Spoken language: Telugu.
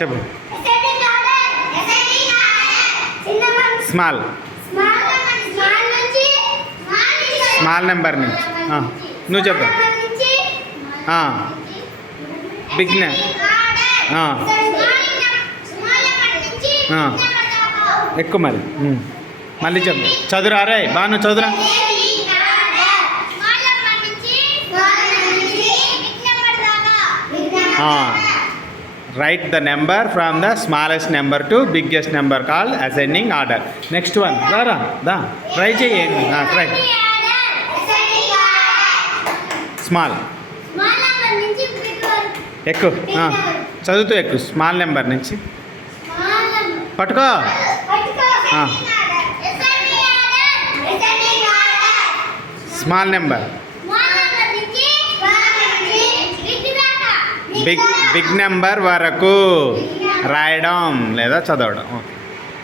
చెప్పు. స్మాల్ స్మాల్ నెంబర్ నుంచి నువ్వు చెప్పు. బిగ్ ఎక్కువ మరి. మళ్ళీ చెప్పు. చదురా రే బాగా నువ్వు చదురా. Write the number from the smallest number to biggest number called ascending order. Next one. Da. Try చేయండి. Try. Small. ఎక్కువ చదువుతూ ఎక్కువ. స్మాల్ నెంబర్ నుంచి పట్టుకో. స్మాల్ నెంబర్ బిగ్ నెంబర్ వరకు రాయడం లేదా చదవడం.